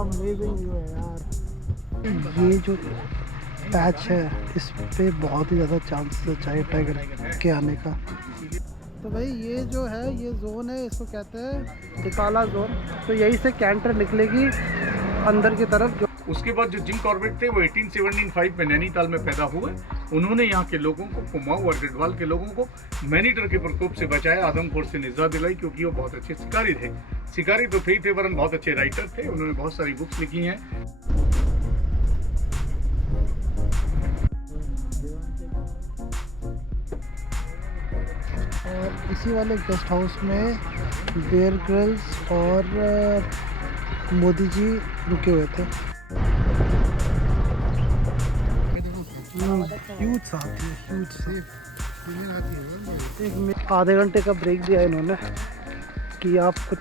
Amazing view है यार। ये जो पैच है इस पे बहुत ही ज़्यादा चांसेस है टाइगर के आने का। तो भाई ये जो है ये जोन है, इसको कहते हैं डिकाला जोन। तो यहीं से कैंटर निकलेगी अंदर की तरफ। उसके बाद जो जिम कॉर्बेट थे वो 1875 में नैनीताल में पैदा हुए। उन्होंने यहाँ के लोगों को, कुमाऊं और गढ़वाल के लोगों को मैनीटर के प्रकोप से बचाया, आदमखोर से निजात दिलाई, क्योंकि वो बहुत अच्छे शिकारी थे। शिकारी तो थे ही थे, वरन बहुत अच्छे राइटर थे। उन्होंने बहुत सारी बुक्स लिखी हैं। और इसी वाले गेस्ट हाउस में बेयर ग्रिल्स और मोदी जी रुके हुए थे। ह्यूज साथ है, ह्यूज से आधे घंटे का ब्रेक दिया इन्होंने कि आप कुछ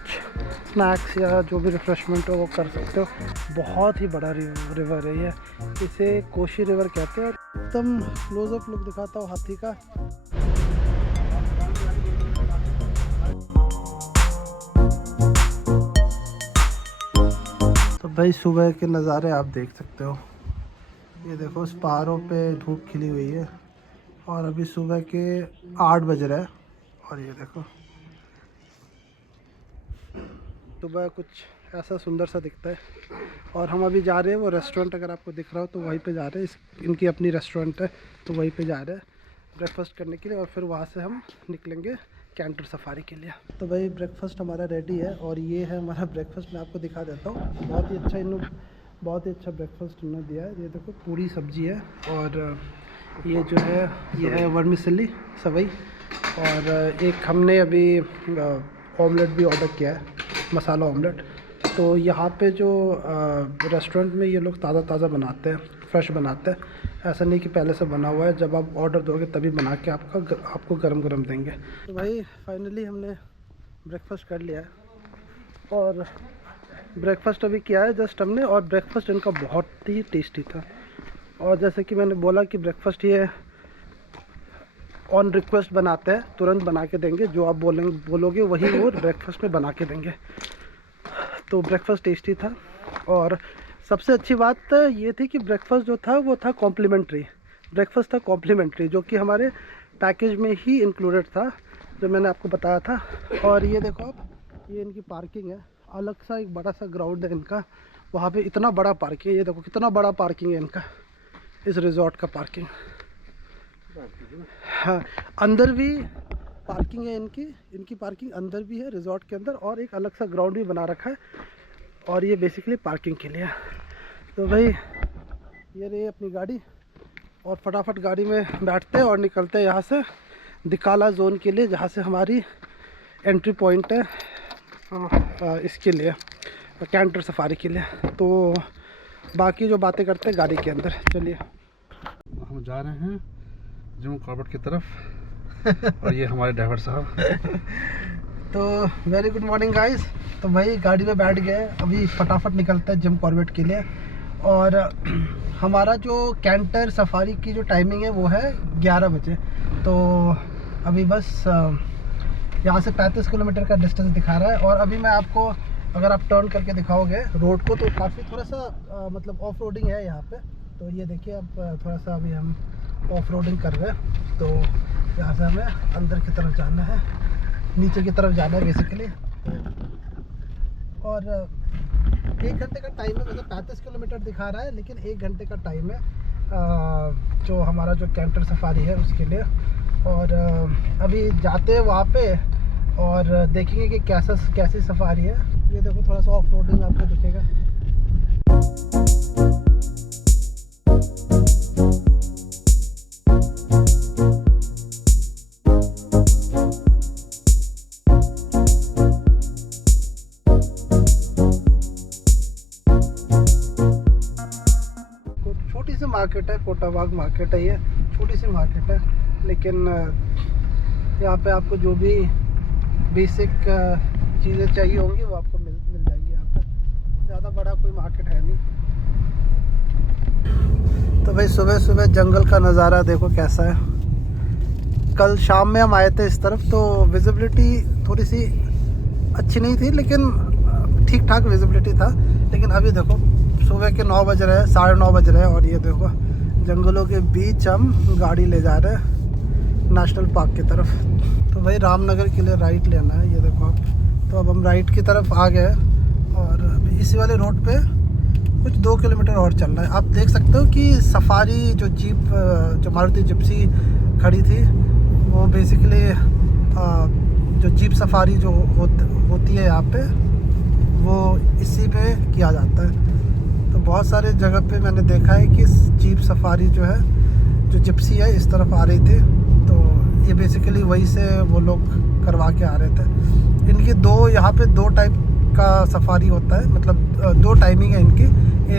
स्नैक्स या जो भी रिफ्रेशमेंट हो वो कर सकते हो। बहुत ही बड़ा रिवर है ये, इसे कोशी रिवर कहते हैं। एकदम क्लोजअप लुक दिखाता हूँ हाथी का। तो भाई सुबह के नज़ारे आप देख सकते हो। ये देखो उस पहाड़ों पे धूप खिली हुई है और अभी सुबह के 8 बज रहा है। और ये देखो सुबह कुछ ऐसा सुंदर सा दिखता है। और हम अभी जा रहे हैं वो रेस्टोरेंट, अगर आपको दिख रहा हो तो वहीं पे जा रहे हैं। इनकी अपनी रेस्टोरेंट है तो वहीं पे जा रहे हैं ब्रेकफास्ट करने के लिए। और फिर वहाँ से हम निकलेंगे कैंटर सफारी के लिए। तो भाई ब्रेकफास्ट हमारा रेडी है और ये है हमारा ब्रेकफास्ट। मैं आपको दिखा देता हूँ। बहुत ही अच्छा ब्रेकफास्ट इन्होंने दिया है। ये देखो पूरी सब्जी है और ये जो है ये है वर्मिसेली सवई। और एक हमने अभी ऑमलेट भी ऑर्डर किया है, मसाला ऑमलेट। तो यहाँ पे जो रेस्टोरेंट में ये लोग ताज़ा बनाते हैं, फ्रेश बनाते हैं। ऐसा नहीं कि पहले से बना हुआ है, जब आप ऑर्डर दोगे तभी बना के आपको गरम देंगे। तो भाई फाइनली हमने ब्रेकफास्ट कर लिया है और ब्रेकफास्ट अभी किया है जस्ट हमने। और ब्रेकफास्ट इनका बहुत ही टेस्टी था। और जैसे कि मैंने बोला कि ब्रेकफास्ट ये ऑन रिक्वेस्ट बनाते हैं, तुरंत बना के देंगे। जो आप बोलोगे वही वो ब्रेकफास्ट में बना के देंगे। तो ब्रेकफास्ट टेस्टी था। और सबसे अच्छी बात ये थी कि ब्रेकफास्ट जो था वो था कॉम्प्लीमेंट्री। ब्रेकफास्ट था कॉम्प्लीमेंट्री, जो कि हमारे पैकेज में ही इंक्लूडेड था, जो मैंने आपको बताया था। और ये देखो आप, ये इनकी पार्किंग है। अलग सा एक बड़ा सा ग्राउंड है इनका, वहाँ पे इतना बड़ा पार्किंग है। ये देखो कितना बड़ा पार्किंग है इनका, इस रिजॉर्ट का पार्किंग। हाँ, अंदर भी पार्किंग है इनकी पार्किंग अंदर भी है रिजॉर्ट के अंदर। और एक अलग सा ग्राउंड भी बना रखा है और ये बेसिकली पार्किंग के लिए। तो भाई ये रही अपनी गाड़ी और फटाफट गाड़ी में बैठते हैं और निकलते हैं यहाँ से डिकाला जोन के लिए, जहाँ से हमारी एंट्री पॉइंट है इसके लिए, कैंटर सफारी के लिए। तो बाकी जो बातें करते हैं गाड़ी के अंदर। चलिए हम जा रहे हैं जिम कॉर्बेट की तरफ और ये हमारे ड्राइवर साहब। तो वेरी गुड मॉर्निंग गाइस। तो भाई गाड़ी में बैठ गए, अभी फटाफट निकलता है जिम कॉर्बेट के लिए। और हमारा जो कैंटर सफारी की जो टाइमिंग है वो है 11 बजे। तो अभी बस यहाँ से 35 किलोमीटर का डिस्टेंस दिखा रहा है। और अभी मैं आपको, अगर आप टर्न करके दिखाओगे रोड को, तो काफ़ी थोड़ा सा मतलब ऑफ रोडिंग है यहाँ पे। तो ये देखिए अब थोड़ा सा अभी हम ऑफ रोडिंग कर रहे हैं। तो यहाँ से हमें अंदर की तरफ जाना है, नीचे की तरफ जाना है बेसिकली। और 1 घंटे का टाइम है, मतलब 35 किलोमीटर दिखा रहा है, लेकिन 1 घंटे का टाइम है जो हमारा जो कैंटर सफारी है उसके लिए। और अभी जाते हैं वहाँ पे और देखेंगे कि कैसी सफारी है। ये देखो थोड़ा सा ऑफ रोडिंग आपको दिखेगा। मार्केट है, कोटाबाग मार्केट है। ये छोटी सी मार्केट है, लेकिन यहाँ पे आपको जो भी बेसिक चीज़ें चाहिए होंगी वो आपको मिल जाएंगी यहाँ पे। ज़्यादा बड़ा कोई मार्केट है नहीं। तो भाई सुबह सुबह जंगल का नज़ारा देखो कैसा है। कल शाम में हम आए थे इस तरफ, तो विजिबिलिटी थोड़ी सी अच्छी नहीं थी, लेकिन ठीक ठाक विजिबिलिटी था। लेकिन अभी देखो सुबह के 9 बज रहे हैं, 9:30 बज रहे हैं, और ये देखो जंगलों के बीच हम गाड़ी ले जा रहे हैं नेशनल पार्क की तरफ। तो भाई रामनगर के लिए राइट लेना है, ये देखो आप। तो अब हम राइट की तरफ आ गए और अभी इसी वाले रोड पे कुछ 2 किलोमीटर और चलना है। आप देख सकते हो कि सफारी जो जीप, जो मारुति जिप्सी खड़ी थी, वो बेसिकली जो जीप सफारी जो होती है यहाँ पे, वो इसी पे किया जाता है। तो बहुत सारे जगह पे मैंने देखा है कि जीप सफारी जो है, जो जिप्सी है, इस तरफ आ रही थी। तो ये बेसिकली वही से वो लोग करवा के आ रहे थे। इनकी यहाँ पे दो टाइप का सफारी होता है, मतलब 2 टाइमिंग है इनकी,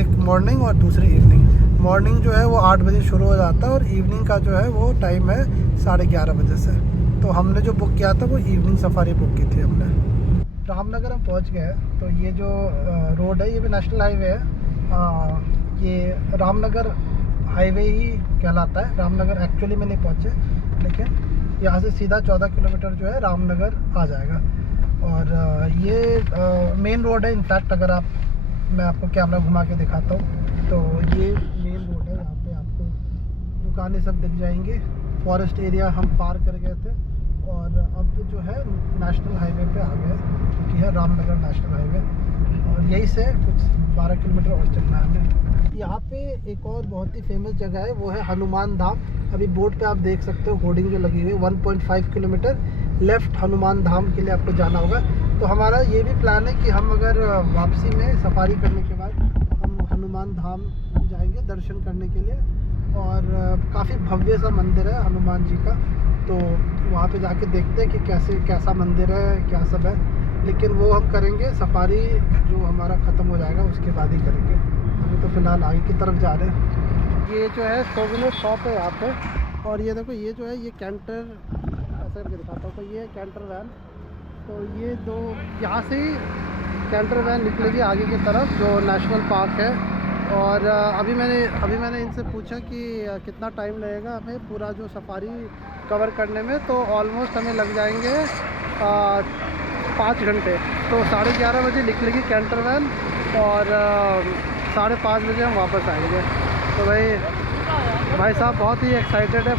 एक मॉर्निंग और दूसरी इवनिंग। मॉर्निंग जो है वो 8 बजे शुरू हो जाता है और इवनिंग का जो है वो टाइम है 11:30 बजे से। तो हमने जो बुक किया था वो इवनिंग सफारी बुक की थी हमने। रामनगर हम पहुंच गए। तो ये जो रोड है ये भी नेशनल हाईवे है। ये रामनगर हाईवे ही कहलाता है। रामनगर एक्चुअली में नहीं पहुँचे, लेकिन यहाँ से सीधा 14 किलोमीटर जो है रामनगर आ जाएगा। और ये मेन रोड है। इनफैक्ट अगर मैं आपको कैमरा घुमा के दिखाता हूँ तो ये मेन रोड है। यहाँ पे आपको दुकानें सब दिख जाएंगी। फॉरेस्ट एरिया हम पार कर गए थे और अब जो है नेशनल हाईवे पे आ गए, क्योंकि है रामनगर नेशनल हाईवे। और यहीं से कुछ 12 किलोमीटर और चलना है हमें। यहाँ पे एक और बहुत ही फेमस जगह है, वो है हनुमान धाम। अभी बोर्ड पे आप देख सकते हो होर्डिंग जो लगी हुई है, 1.5 किलोमीटर लेफ़्ट हनुमान धाम के लिए आपको जाना होगा। तो हमारा ये भी प्लान है कि हम अगर वापसी में सफारी करने के बाद हम हनुमान धाम जाएंगे दर्शन करने के लिए। और काफ़ी भव्य सा मंदिर है हनुमान जी का। तो वहाँ पे जाके देखते हैं कि कैसा मंदिर है, क्या सब है। लेकिन वो हम करेंगे सफारी जो हमारा ख़त्म हो जाएगा उसके बाद ही करेंगे। अभी तो फ़िलहाल आगे की तरफ जा रहे हैं। ये जो है सोवेनियर शॉप है यहाँ पे। और ये देखो ये जो है ये कैंटर, ऐसा करके दिखाता हूँ। तो ये कैंटर वैन, तो ये दो यहाँ से ही कैंटर वैन निकलेगी आगे की तरफ जो नेशनल पार्क है। और अभी मैंने इनसे पूछा कि कितना टाइम लगेगा हमें पूरा जो सफारी कवर करने में। तो ऑलमोस्ट हमें लग जाएंगे 5 घंटे। तो 11:30 बजे निकलेगी कैंटर वैन और 5:30 बजे हम वापस आएंगे। तो भाई साहब बहुत ही एक्साइटेड है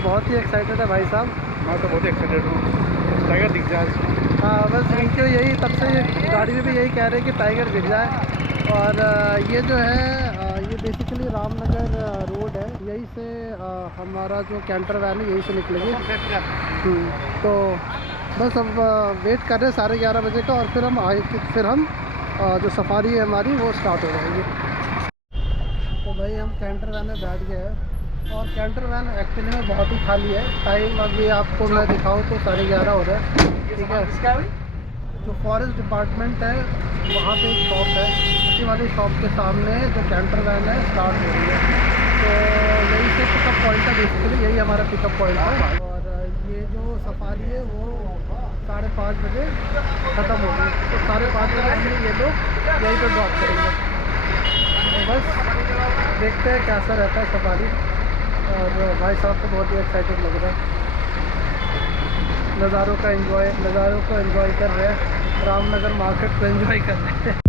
भाई साहब। मैं तो बहुत एक्साइटेड हूँ, टाइगर दिख जाए। हाँ, बस इनके यही तब से गाड़ी में भी यही कह रहे हैं कि टाइगर दिख जाए। और ये जो है ये बेसिकली रामनगर रोड है। यहीं से हमारा जो कैंटर वैन है यहीं से निकलेगी। तो बस अब वेट कर रहे हैं 11:30 बजे का, और फिर हम जो सफारी है हमारी वो स्टार्ट हो जाएगी। तो भाई हम कैंटर वैन में बैठ गए हैं और कैंटर वैन एक्चुअली में बहुत ही खाली है। टाइम अभी आपको मैं दिखाऊँ तो 11:30 हो रहा है, ठीक है। जो फॉरेस्ट डिपार्टमेंट है वहाँ पे एक शॉप है, उसी वाली शॉप के सामने जो कैंटर वैन है स्टार्ट हो रही है। तो यही से पिकअप पॉइंट है, बेसिकली यही हमारा पिकअप पॉइंट है। और ये जो सफारी है वो 5:30 बजे ख़त्म होगी। तो 5:30 बजे हमें ये लोग यहीं पर ड्रॉप करेंगे। तो बस देखते हैं कैसा रहता है सफारी। और भाई साहब तो बहुत ही एक्साइटेड लग रहा है। नज़ारों को एंजॉय कर रहे हैं, रामनगर मार्केट को एंजॉय कर रहे हैं।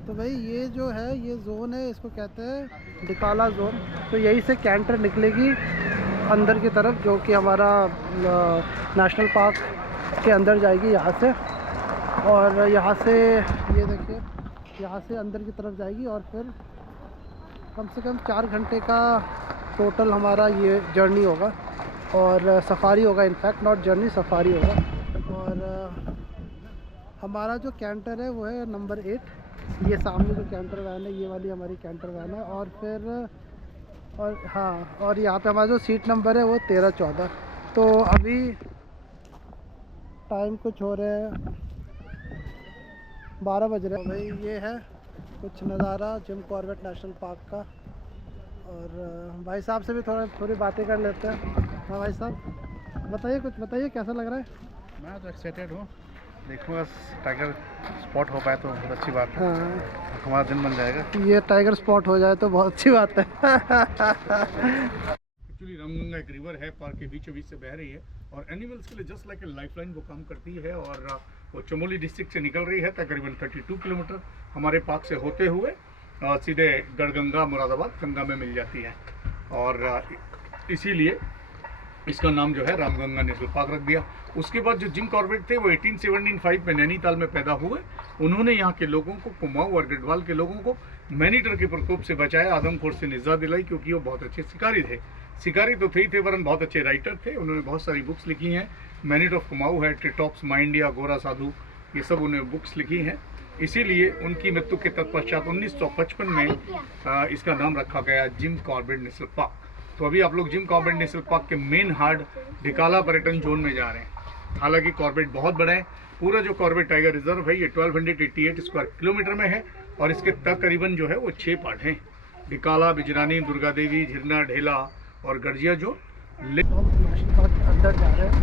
तो भाई ये जो है ये जोन है, इसको कहते हैं डिकाला जोन। तो यहीं से कैंटर निकलेगी अंदर की तरफ, जो कि हमारा नेशनल पार्क के अंदर जाएगी यहाँ से। और यहाँ से ये देखिए यहाँ से अंदर की तरफ जाएगी और फिर कम से कम 4 घंटे का टोटल हमारा ये जर्नी होगा। और सफारी होगा, इनफैक्ट नॉट जर्नी, सफारी होगा। और हमारा जो कैंटर है वो है नंबर 8। ये सामने जो कैंटर वैन है ये वाली हमारी कैंटर वैन है। और फिर और यहाँ पे हमारा जो सीट नंबर है वो 13-14। तो अभी टाइम कुछ हो रहे हैं 12 बज रहे हैं। भाई ये है कुछ नज़ारा जिम कॉर्बेट नेशनल पार्क का। और भाई साहब से भी थोड़ी बातें कर लेते हैं। हाँ भाई साहब बताइए, कुछ बताइए कैसा लग रहा है? मैं तो एक्साइटेड हूँ, देखूँगा टाइगर स्पॉट हो पाए तो बहुत अच्छी बात है। हाँ, हमारा दिन बन जाएगा। ये टाइगर स्पॉट हो जाए तो बहुत अच्छी बात है। एक्चुअली रामगंगा एक रिवर है, पार्क के बीचों बीच से बह रही है और एनिमल्स के लिए जस्ट लाइक ए लाइफलाइन वो काम करती है। और वो चमोली डिस्ट्रिक्ट से निकल रही है तकरीबन 32 किलोमीटर हमारे पार्क से होते हुए सीधे गढ़गंगा मुरादाबाद गंगा में मिल जाती है। और इसीलिए इसका नाम जो है रामगंगा नेशनल पार्क रख दिया। उसके बाद जो जिम कॉर्बेट थे वो 1875 में नैनीताल में पैदा हुए। उन्होंने यहाँ के लोगों को, कुमाऊं और गढ़वाल के लोगों को मैनीटर के प्रकोप से बचाया, आदमखोर से निजात दिलाई, क्योंकि वो बहुत अच्छे शिकारी थे। शिकारी तो थे ही थे वरन बहुत अच्छे राइटर थे। उन्होंने बहुत सारी बुक्स लिखी हैं। मैनीट ऑफ कुमाऊं है, ट्रीटॉप्स माई इंडिया, गोरा साधु, ये सब उन्होंने बुक्स लिखी हैं। इसीलिए उनकी मृत्यु के तत्पश्चात 1955 में इसका नाम रखा गया जिम कॉर्बेट नेशनल पार्क। तो अभी आप लोग जिम कॉर्बेट नेशनल पार्क के मेन हार्ड ढिकाला पर्यटन जोन में जा रहे हैं। हालांकि कॉर्बेट बहुत बड़ा है। पूरा जो कॉर्बेट टाइगर रिजर्व है ये 1288 स्क्वायर किलोमीटर में है और इसके तकरीबन जो है वो 6 पार्ट हैं। ढिकाला, बिजरानी, दुर्गा देवी, झिरना, ढेला और गर्जिया जो हम नेशनल पार्क अंदर जा रहे हैं।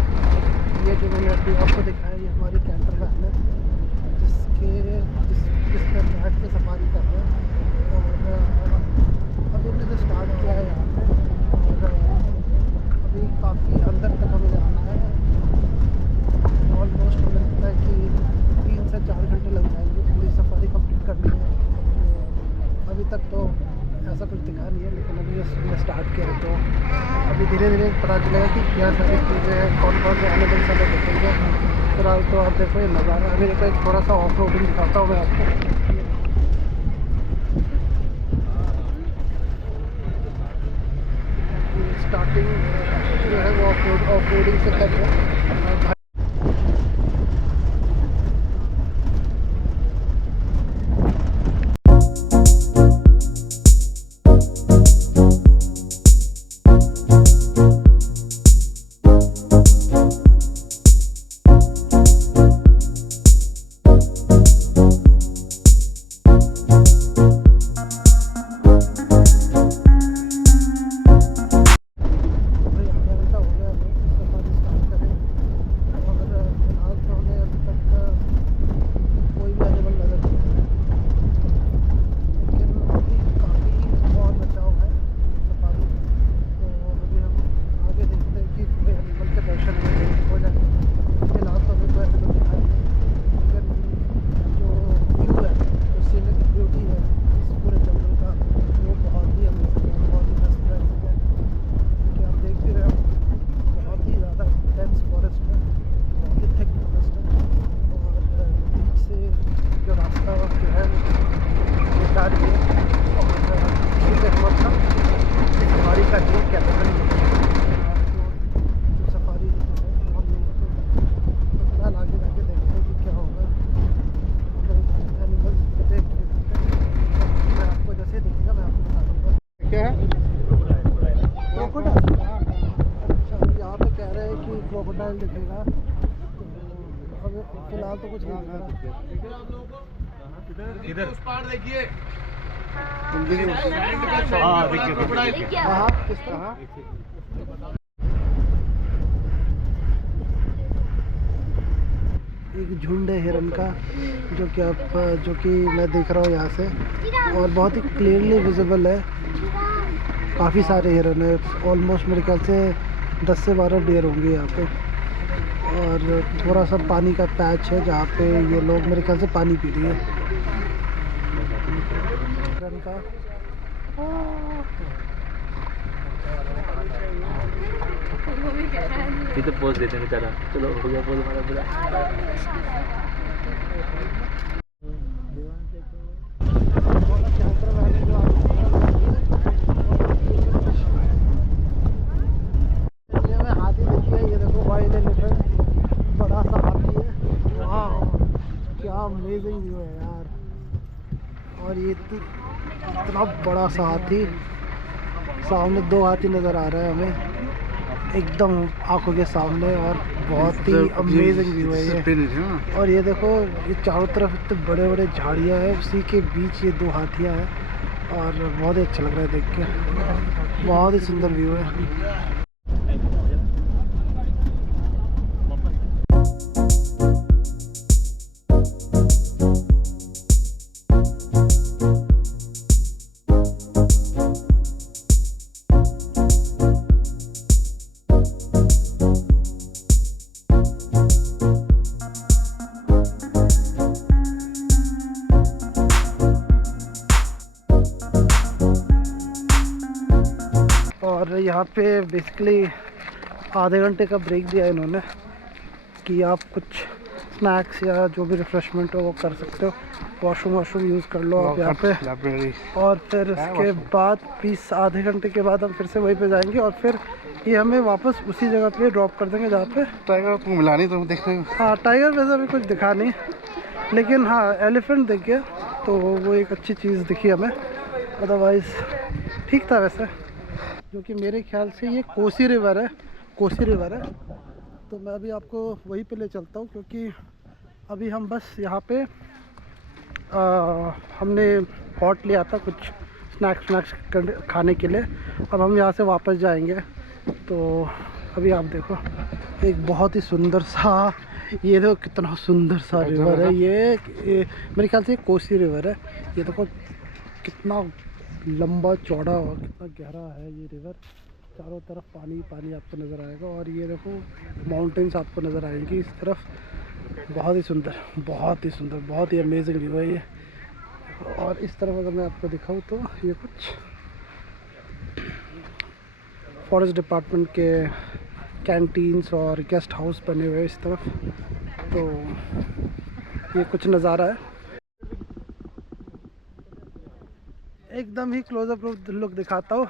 ये जो मैंने अभी आपको दिखाया ये हमारी कैंपर वैन है जिसमें बैठ के सफारी कर रहे हैं। और अभी हमने तो स्टार्ट किया है यहाँ पे और अभी काफ़ी अंदर तक हमें जाना है। ऑलमोस्ट हमें लगता है कि 3 से 4 घंटे लग जाएंगे पूरी सफारी कंप्लीट करने में। तो अभी तक तो ऐसा कुछ दिखा नहीं है, लेकिन अभी हमने स्टार्ट किया है तो अभी धीरे धीरे पता चलेगा कि क्या सारी चीज़ें हैं, कौन कौन से एनिमल्स हमें देखेंगे। फिलहाल तो आप देखो ये नज़ारा। अभी देखो एक थोड़ा सा ऑफ रोडिंग दिखाता हूँ मैं आपको। स्टार्टिंग जो है वो ऑफ रोडिंग से कर रहे हैं। क्रोकोडाइल दिखेगा। तो अभी फिलहाल तो कुछ नहीं दिख रहा। इधर उस पार देखिए। हाँ देखिए। हाँ किस तरह एक झुंड है हिरन का जो कि मैं देख रहा हूँ यहाँ से और बहुत ही क्लियरली विजिबल है। काफ़ी सारे हिरन है, ऑलमोस्ट मेरे ख्याल से 10 से 12 डियर होंगे यहाँ पे। और थोड़ा सा पानी का पैच है जहाँ पे ये लोग मेरे ख्याल से पानी पी रही है हिरन का। ये तो पोज देते हैं बेचारा। चलो हो गया पोज हमारा पूरा। हाथी देखिए, ये देखो वाइल्ड एलिफेंट, बड़ा सा हाथी है। वाह क्या अमेजिंग व्यू है यार। और ये इतना बड़ा सा हाथी, सामने 2 हाथी नज़र आ रहा है हमें एकदम आंखों के सामने और बहुत ही अमेजिंग व्यू है ये। और ये देखो ये चारों तरफ इतने बड़े बड़े झाड़ियाँ हैं, उसी के बीच ये 2 हाथियाँ हैं और बहुत ही अच्छा लग रहा है देख के, बहुत ही सुंदर व्यू है। और यहाँ पे बेसिकली आधे घंटे का ब्रेक दिया है इन्होंने कि आप कुछ स्नैक्स या जो भी रिफ़्रेशमेंट हो वो कर सकते हो, वॉशरूम यूज़ कर लो आप यहाँ पे। लाइब्रेरी। और फिर उसके बाद 20 आधे घंटे के बाद हम फिर से वहीं पे जाएंगे और फिर ये हमें वापस उसी जगह पे ड्रॉप कर देंगे जहाँ पे टाइगर को मिला नहीं, तुम देख रहे हो। हाँ, टाइगर वैसा भी कुछ दिखा नहीं, लेकिन हाँ एलिफेंट दिख गया तो वो एक अच्छी चीज़ दिखी हमें, अदरवाइज़ ठीक था वैसे। जो कि मेरे ख्याल से ये कोसी रिवर है, कोसी रिवर है। तो मैं अभी आपको वहीं पे ले चलता हूँ क्योंकि अभी हम बस यहाँ पे हमने हॉट लिया था कुछ स्नैक्स खाने के लिए। अब हम यहाँ से वापस जाएंगे। तो अभी आप देखो एक बहुत ही सुंदर सा, ये देखो कितना सुंदर सा रिवर है ये मेरे ख्याल से कोसी रिवर है। ये देखो कितना लंबा चौड़ा और कितना गहरा है ये रिवर, चारों तरफ पानी पानी आपको नज़र आएगा। और ये देखो माउंटेन्स आपको नज़र आएंगी इस तरफ, बहुत ही सुंदर, बहुत ही सुंदर, बहुत ही अमेजिंग व्यू है ये। और इस तरफ अगर मैं आपको दिखाऊं तो ये कुछ फॉरेस्ट डिपार्टमेंट के कैंटीन्स और गेस्ट हाउस बने हुए हैं इस तरफ। तो ये कुछ नज़ारा है, एकदम ही क्लोजअप लुक दिखाता हूँ।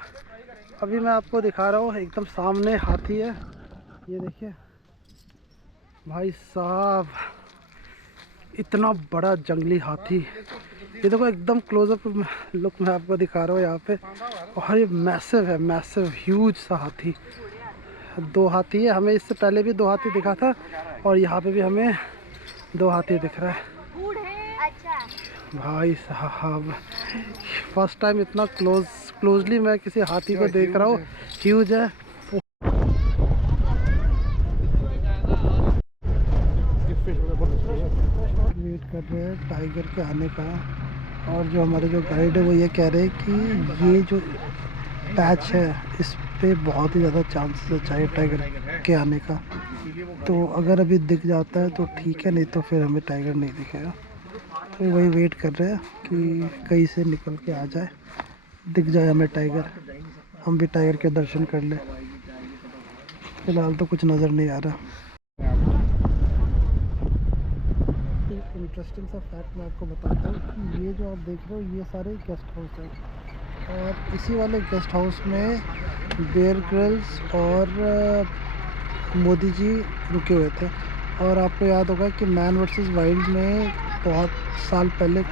अभी मैं आपको दिखा रहा हूँ एकदम सामने हाथी है, ये देखिए भाई साहब, इतना बड़ा जंगली हाथी। ये देखो एकदम क्लोजअप लुक मैं आपको दिखा रहा हूँ यहाँ पे। और ये मैसिव है, मैसिव ह्यूज सा हाथी। 2 हाथी है, हमें इससे पहले भी 2 हाथी दिखा था और यहाँ पे भी हमें 2 हाथी दिख रहा है। भाई साहब फर्स्ट टाइम इतना क्लोजली मैं किसी हाथी को देख रहा हूँ, ह्यूज है। वेट कर रहे हैं टाइगर के आने का, और जो हमारे जो गाइड है वो ये कह रहे हैं कि ये जो पैच है इस पे बहुत ही ज़्यादा चांसेस है चाहिए टाइगर के आने का। तो अगर अभी दिख जाता है तो ठीक है, नहीं तो फिर हमें टाइगर नहीं दिखेगा। तो वही वेट कर रहे हैं कि कहीं से निकल के आ जाए, दिख जाए हमें टाइगर, हम भी टाइगर के दर्शन कर लें। फिलहाल तो कुछ नज़र नहीं आ रहा। एक इंटरेस्टिंग सा फैक्ट मैं आपको बताता हूँ कि ये जो आप देख रहे हो ये सारे गेस्ट हाउस हैं, और इसी वाले गेस्ट हाउस में बेयर ग्रिल्स और मोदी जी रुके हुए थे। और आपको याद होगा कि मैन वर्सेस वाइल्ड में बहुत साल पहले,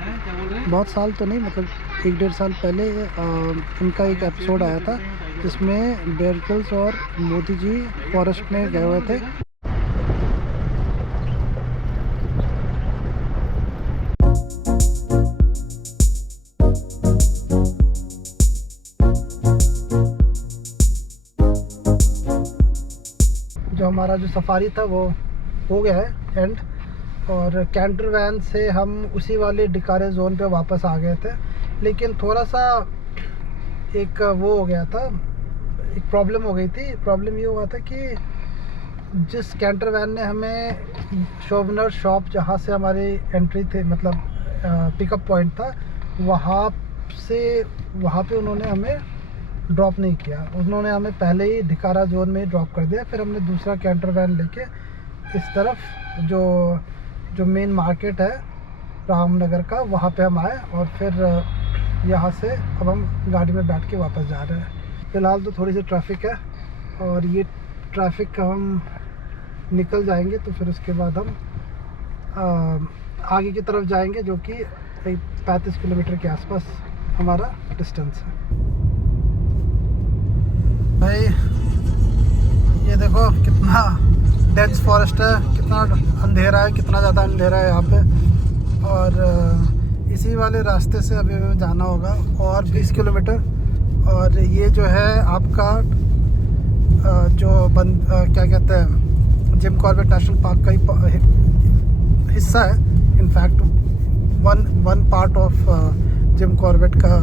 बहुत साल तो नहीं मतलब 1-1.5 साल पहले इनका एक एपिसोड आया था जिसमें बेयर ग्रिल्स और मोदी जी फॉरेस्ट में गए हुए थे। जो हमारा जो सफारी था वो हो गया है एंड, और कैंटर वैन से हम उसी वाले डिकारे जोन पे वापस आ गए थे। लेकिन थोड़ा सा एक वो हो गया था, एक प्रॉब्लम हो गई थी। प्रॉब्लम ये हुआ था कि जिस कैंटर वैन ने हमें शोभनर शॉप जहाँ से हमारी एंट्री थी, मतलब पिकअप पॉइंट था, वहाँ पे उन्होंने हमें ड्रॉप नहीं किया। उन्होंने हमें पहले ही ढिकारा जोन में ड्रॉप कर दिया। फिर हमने दूसरा कैंटर वैन लेके इस तरफ जो मेन मार्केट है रामनगर का, वहाँ पे हम आए और फिर यहाँ से अब हम गाड़ी में बैठ के वापस जा रहे हैं। फ़िलहाल तो थोड़ी सी ट्रैफिक है और ये ट्रैफिक का हम निकल जाएंगे तो फिर उसके बाद हम आगे की तरफ जाएंगे, जो कि 35 किलोमीटर के आसपास हमारा डिस्टेंस है। भाई ये देखो कितना डेंस फॉरेस्ट है, कितना अंधेरा है, कितना ज़्यादा अंधेरा है यहाँ पे। और इसी वाले रास्ते से अभी हमें जाना होगा और 20 किलोमीटर। और ये जो है आपका क्या कहते हैं, जिम कॉर्बेट नेशनल पार्क का ही हिस्सा है। In fact one part of Jim Corbett का,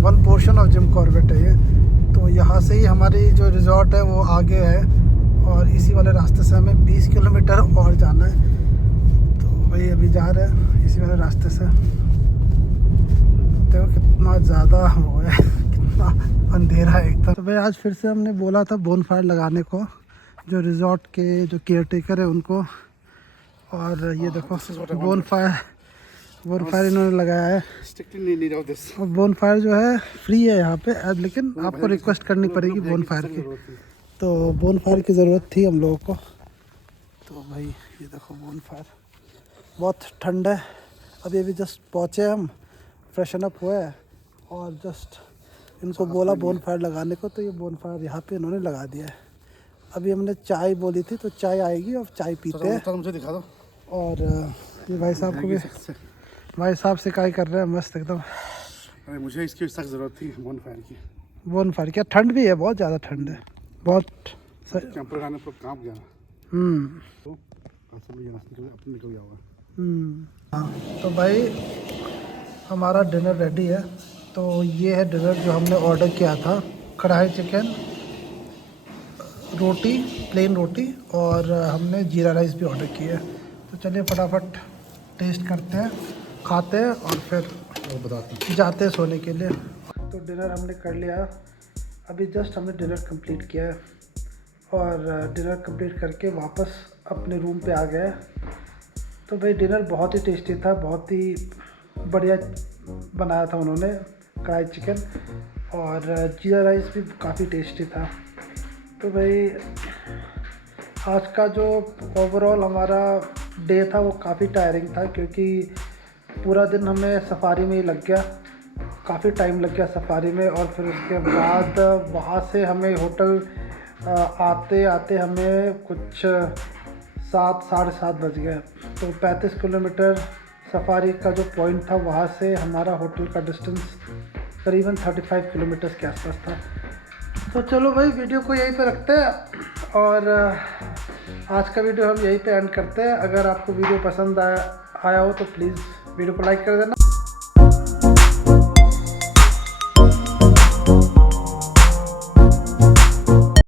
one portion of Jim Corbett है ये। तो यहाँ से ही हमारी जो रिजॉर्ट है वो आगे है और इसी वाले रास्ते से हमें 20 किलोमीटर और जाना है। तो वही अभी जा रहे हैं इसी वाले रास्ते से। देखो कितना ज़्यादा वो है, कितना अंधेरा है एकदम। तो भाई आज फिर से हमने बोला था बोनफायर लगाने को, जो रिजॉर्ट के जो केयर टेकर है उनको। और ये देखो बोनफायर इन्होंने लगाया है। और बोनफायर जो है फ्री है यहाँ पे, लेकिन आपको रिक्वेस्ट करनी पड़ेगी बोनफायर की। तो बोनफायर की ज़रूरत थी हम लोगों को। तो भाई ये देखो बोनफायर, बहुत ठंड है। अभी जस्ट पहुँचे हम, फ्रेशन अप हुए हैं और जस्ट इनको बोला बोनफायर लगाने को, तो ये बोनफायर यहाँ पे इन्होंने लगा दिया है। अभी हमने चाय बोली थी, तो चाय आएगी और चाय पीते हैं। मुझे दिखा दो। और ये भाई साहब को भी, भाई साहब सिकाई कर रहे हैं मस्त एकदम। अरे मुझे इसकी सख्त ज़रूरत थी बोनफायर की। बोनफायर क्या, ठंड भी है, बहुत ज़्यादा ठंड है, बहुत। कैंपर लगाने पर काम गया तो निकल गया होगा। हाँ तो भाई हमारा डिनर रेडी है। तो ये है डिनर जो हमने ऑर्डर किया था, कढ़ाई चिकन, रोटी, प्लेन रोटी, और हमने जीरा राइस भी ऑर्डर किया है। तो चलिए फटाफट टेस्ट करते हैं, खाते हैं और फिर बताते जाते हैं सोने के लिए। तो डिनर हमने कर लिया, अभी जस्ट हमने डिनर कंप्लीट किया है और डिनर कंप्लीट करके वापस अपने रूम पे आ गए। तो भाई डिनर बहुत ही टेस्टी था, बहुत ही बढ़िया बनाया था उन्होंने, कढ़ाई चिकन और जीरा राइस भी काफ़ी टेस्टी था। तो भाई आज का जो ओवरऑल हमारा डे था वो काफ़ी टायरिंग था, क्योंकि पूरा दिन हमें सफारी में ही लग गया, काफ़ी टाइम लग गया सफारी में। और फिर उसके बाद वहाँ से हमें होटल आते आते हमें कुछ 7 साढ़े 7 बज गए। तो 35 किलोमीटर सफारी का जो पॉइंट था वहाँ से हमारा होटल का डिस्टेंस करीबन 35 किलोमीटर के आसपास था। तो चलो भाई वीडियो को यहीं पे रखते हैं और आज का वीडियो हम यहीं पे एंड करते हैं। अगर आपको वीडियो पसंद आया हो तो प्लीज़ वीडियो को लाइक कर देना।